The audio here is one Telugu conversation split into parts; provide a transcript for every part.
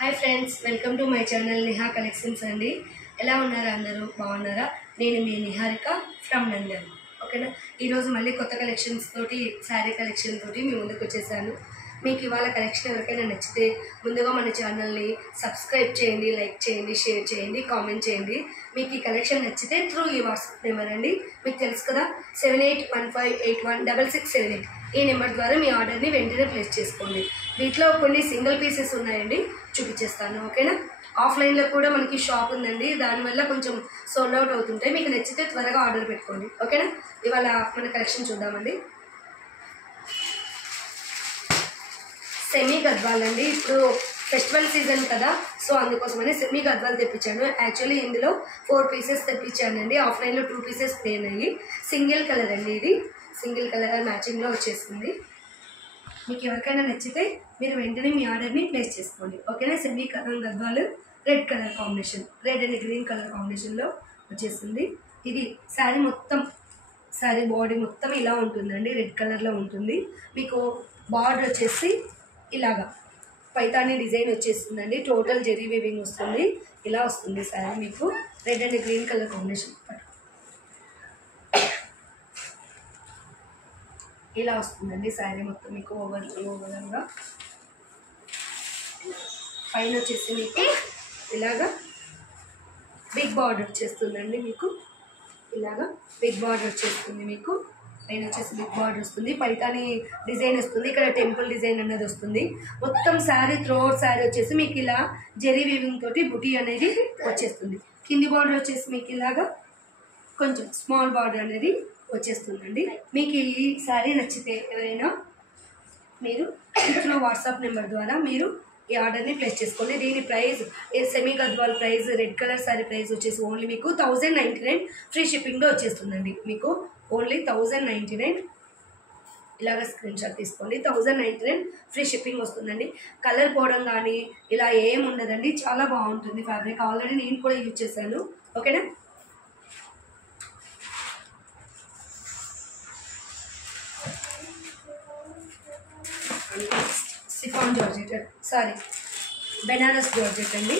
Hi friends, welcome to my channel Niha collections అండి. ఎలా ఉన్నారు? అందరూ బాగున్నారా? నేను మీ నిహారిక ఫ్రమ్ లండన్. ఓకేనా, ఈరోజు మళ్ళీ కొత్త కలెక్షన్స్ తోటి, శారీ కలెక్షన్ తోటి మీ ముందుకు వచ్చేసాను. మీకు ఇవాళ కలెక్షన్ ఎవరికైనా నచ్చితే ముందుగా మన ఛానల్ని సబ్స్క్రైబ్ చేయండి, లైక్ చేయండి, షేర్ చేయండి, కామెంట్ చేయండి. మీకు ఈ కలెక్షన్ నచ్చితే త్రూ ఈ వాట్సాప్ నెంబర్ అండి, మీకు తెలుసు కదా, 7815816678 ఈ నెంబర్ ద్వారా మీ ఆర్డర్ని వెంటనే ప్లేస్ చేసుకోండి. వీటిలో కొన్ని సింగిల్ పీసెస్ ఉన్నాయండి, చూపించేస్తాను. ఓకేనా, ఆఫ్లైన్లో కూడా మనకి షాప్ ఉందండి, దానివల్ల కొంచెం సోల్డ్ అవుట్ అవుతుంటాయి. మీకు నచ్చితే త్వరగా ఆర్డర్ పెట్టుకోండి. ఓకేనా, ఇవాళ మన కలెక్షన్ చూద్దామండి. సెమీ గద్వాల్ అండి. ఇప్పుడు ఫెస్టివల్ సీజన్ కదా, సో అందుకోసమని సెమీ గద్వాల్ తెప్పించాను. యాక్చువల్లీ ఇందులో 4 పీసెస్ తెప్పించానండి. ఆఫ్లైన్లో 2 పీసెస్ ప్లేన్ అయ్యి సింగిల్ కలర్ అండి. ఇది సింగిల్ కలర్ మ్యాచింగ్లో వచ్చేస్తుంది. మీకు ఎవరికైనా నచ్చితే మీరు వెంటనే మీ ఆర్డర్ని ప్లేస్ చేసుకోండి. ఓకేనా, semi Gadwal red colour combination, red and green colour కాంబినేషన్లో వచ్చేస్తుంది. ఇది శారీ మొత్తం, శారీ బాడీ మొత్తం ఇలా ఉంటుందండి, రెడ్ కలర్లో ఉంటుంది. మీకు బార్డర్ వచ్చేసి ఇలాగా పైతాని డిజైన్ వచ్చేస్తుందండి. టోటల్ జెరీ వీవింగ్ వస్తుంది. ఇలా వస్తుంది శారీ మీకు, red and green colour combination. ఇలా వస్తుందండి శారీ మొత్తం మీకు ఓవరాల్గా. పైన వచ్చేసి మీకు ఇలాగా బిగ్ బార్డర్ వచ్చేస్తుందండి. మీకు ఇలాగా బిగ్ బార్డర్ వచ్చేస్తుంది. మీకు పైన వచ్చేసి బిగ్ బార్డర్ వస్తుంది, పైతాని డిజైన్ వస్తుంది, ఇక్కడ టెంపుల్ డిజైన్ అనేది వస్తుంది. మొత్తం శారీ త్రోట్ శారీ వచ్చేసి మీకు ఇలా జెరీ వీవింగ్ తోటి బుటీ అనేది వచ్చేస్తుంది. కింది బార్డర్ వచ్చేసి మీకు ఇలాగా కొంచెం స్మాల్ బార్డర్ అనేది వచ్చేస్తుందండి. మీకు ఈ శారీ నచ్చితే ఎవరైనా మీరు త్రూ వాట్సాప్ నెంబర్ ద్వారా మీరు ఈ ఆర్డర్ని ప్లేస్ చేసుకోండి. దీని price, semi Gadwal price, red colour sari price వచ్చేసి ఓన్లీ మీకు 1099 ఫ్రీ షిప్పింగ్లో వచ్చేస్తుందండి. మీకు ఓన్లీ 1099. ఇలాగ స్క్రీన్ షాట్ తీసుకోండి. 1099 ఫ్రీ షిప్పింగ్ వస్తుందండి. కలర్ పోవడం కానీ ఇలా ఏం ఉండదండి, చాలా బాగుంటుంది ఫ్యాబ్రిక్. ఆల్రెడీ నేను కూడా యూజ్ చేశాను. ఓకేనా, chiffon georgette, sorry Banaras georgette అండి.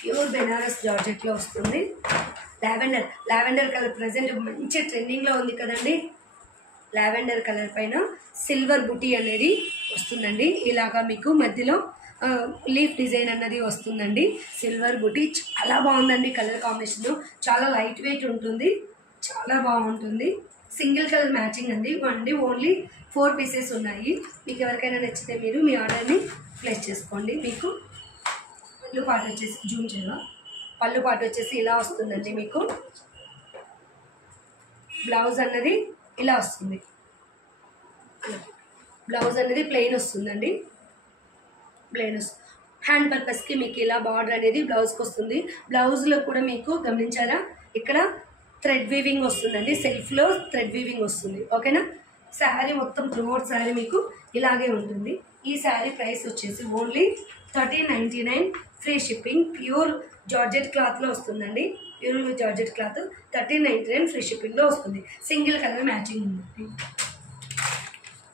ప్యూర్ బెనారస్ జార్జెట్లో వస్తుంది. లావెండర్ కలర్ ప్రజెంట్ మంచి ట్రెండింగ్లో ఉంది కదండి. లావెండర్ కలర్ పైన సిల్వర్ బుటీ అనేది వస్తుందండి. ఇలాగా మీకు మధ్యలో లీఫ్ డిజైన్ అన్నది వస్తుందండి. సిల్వర్ బుటీ చాలా బాగుందండి. కలర్ కాంబినేషన్ చాలా లైట్ వెయిట్ ఉంటుంది, చాలా బాగుంటుంది. సింగిల్ కలర్ మ్యాచింగ్ అండి. ఓన్లీ 4 పీసెస్ ఉన్నాయి. మీకు ఎవరికైనా నచ్చితే మీరు మీ ఆర్డర్ని ప్లేస్ చేసుకోండి. మీకు పళ్ళు పాటు వచ్చేసి జూమ్ చేయాలి. పళ్ళు పాటు వచ్చేసి ఇలా వస్తుందండి. మీకు బ్లౌజ్ అన్నది ఇలా వస్తుంది. బ్లౌజ్ అనేది ప్లెయిన్ వస్తుందండి, ప్లెయిన్ వస్తుంది. హ్యాండ్ పర్పస్కి మీకు ఇలా బార్డర్ అనేది బ్లౌజ్కి వస్తుంది. బ్లౌజ్లో కూడా మీకు గమనించారా, ఇక్కడ థ్రెడ్ వీవింగ్ వస్తుందండి. సెల్ఫ్లో థ్రెడ్ వీవింగ్ వస్తుంది. ఓకేనా, శారీ మొత్తం త్రూఅవుట్ శారీ మీకు ఇలాగే ఉంటుంది. ఈ శారీ ప్రైస్ వచ్చేసి only 1399 free shipping. Pure georgette క్లాత్లో వస్తుందండి. ప్యూర్ జార్జెట్ క్లాత్ 1399 ఫ్రీ షిప్పింగ్లో వస్తుంది. సింగిల్ కలర్ మ్యాచింగ్ ఉందండి.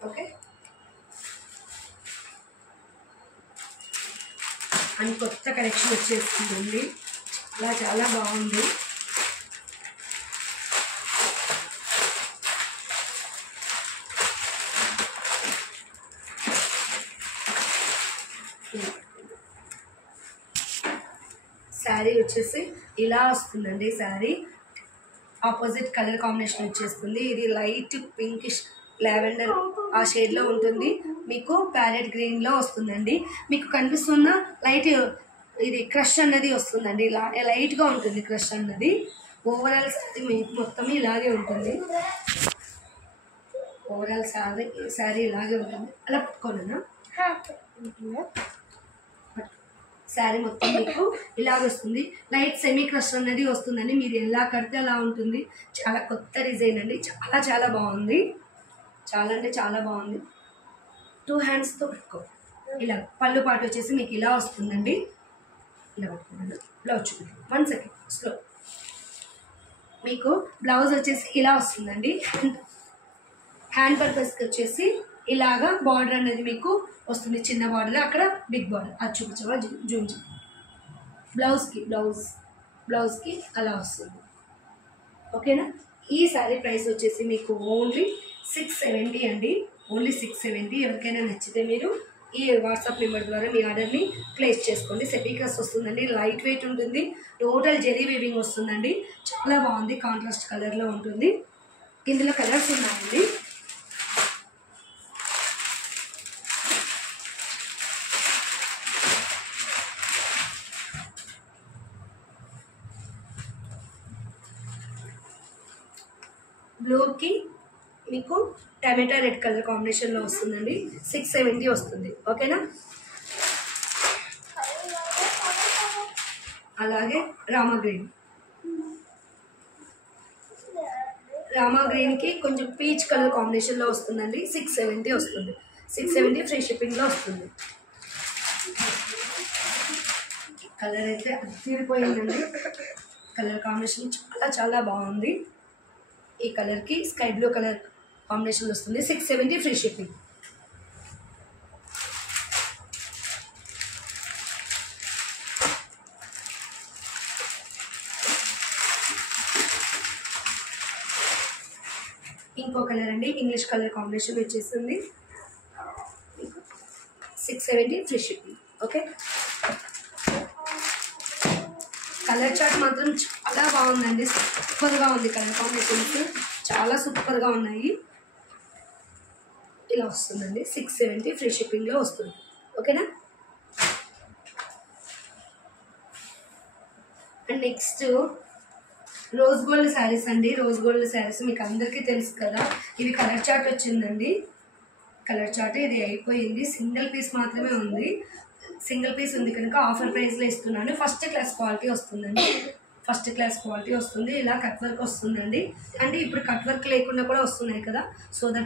ఓకే, అండ్ కొత్త కలెక్షన్ వచ్చేస్తుందండి. చాలా బాగుంది. శారీ వచ్చేసి ఇలా వస్తుందండి. శారీ ఆపోజిట్ కలర్ కాంబినేషన్ వచ్చేస్తుంది. ఇది లైట్ పింకిష్ లావెండర్ ఆ షేడ్లో ఉంటుంది. మీకు ప్యారెట్ గ్రీన్లో వస్తుందండి. మీకు కనిపిస్తున్న లైట్ ఇది క్రష్ అన్నది వస్తుందండి. లైట్గా ఉంటుంది క్రష్ అన్నది. ఓవరాల్ శారీ మీకు మొత్తం ఇలాగే ఉంటుంది. ఓవరాల్ శారీ ఇలాగే ఉంటుంది. అలా పట్టుకోలేనా, శారీ మొత్తం మీకు ఇలాగ వస్తుంది. లైట్ సెమీ క్రష్ అనేది వస్తుందండి. మీరు ఎలా కడితే అలా ఉంటుంది. చాలా కొత్త డిజైన్ అండి, చాలా బాగుంది. చాలా అంటే చాలా బాగుంది. 2 హ్యాండ్స్తో పెట్టుకో. ఇలా పళ్ళు పాటు వచ్చేసి మీకు ఇలా వస్తుందండి. ఇలా పట్టుకున్నాను. బ్లౌజ్ చూపించండి, 1 సెకండ్ స్లో. మీకు బ్లౌజ్ వచ్చేసి ఇలా వస్తుందండి. హ్యాండ్ పర్పస్కి వచ్చేసి ఇలాగా బార్డర్ అనేది మీకు వస్తుంది, చిన్న బార్డర్, అక్కడ బిగ్ బార్డర్. అది చూపించవా, జూమ్ చూ. బ్లౌజ్కి అలా వస్తుంది. ఓకేనా. ఈ శారీ ప్రైస్ వచ్చేసి మీకు ఓన్లీ 670 అండి, ఓన్లీ 670. ఎవరికైనా నచ్చితే మీరు ఈ వాట్సాప్ నెంబర్ ద్వారా మీ ఆర్డర్ని ప్లేస్ చేసుకోండి. సెపీకస్ వస్తుందండి, లైట్ వెయిట్ ఉంటుంది, టోటల్ జెరీ వీవింగ్ వస్తుందండి. చాలా బాగుంది, కాంట్రాస్ట్ కలర్లో ఉంటుంది. ఇందులో కలర్స్ ఉన్నాయండి. బ్లూకి మీకు టమాటా రెడ్ కలర్ కాంబినేషన్లో వస్తుందండి, 670 వస్తుంది. ఓకేనా. అలాగే రామా గ్రీన్కి కొంచెం పీచ్ కలర్ కాంబినేషన్లో వస్తుందండి, 670 వస్తుంది. 670 ఫ్రీ షిప్పింగ్లో వస్తుంది. కలర్ అయితే తీరిపోయిందండి, కలర్ కాంబినేషన్ చాలా బాగుంది. ఈ కలర్కి స్కై బ్లూ కలర్ కాంబినేషన్ వస్తుంది, 670 ఫ్రీ షిప్పింగ్. ఇంకో కలర్ అండి, ఇంగ్లీష్ కలర్ కాంబినేషన్ వచ్చేస్తుంది, 670 free shipping. Okay. Colour chart మాత్రం చాలా బాగుందండి, సూపర్గా ఉంది. కలర్ కాంబినేషన్స్ చాలా సూపర్గా ఉన్నాయి. ఇలా వస్తుందండి, 670 ఫ్రీ షిప్పింగ్లో వస్తుంది. ఓకేనా. And next rose gold saris అండి. రోజ్ గోల్డ్ శారీస్ మీకు అందరికీ తెలుసు కదా, ఇవి కలర్ చార్ట్ వచ్చిందండి. కలర్ చార్ట్ ఇది అయిపోయింది, సింగిల్ పీస్ మాత్రమే ఉంది. సింగిల్ పీస్ ఉంది కనుక ఆఫర్ ప్రైస్లో ఇస్తున్నాను. ఫస్ట్ క్లాస్ క్వాలిటీ వస్తుందండి, ఫస్ట్ క్లాస్ క్వాలిటీ వస్తుంది. ఇలా కట్ వర్క్ వస్తుందండి. అంటే ఇప్పుడు కట్ వర్క్ లేకుండా కూడా వస్తున్నాయి కదా, సో దట్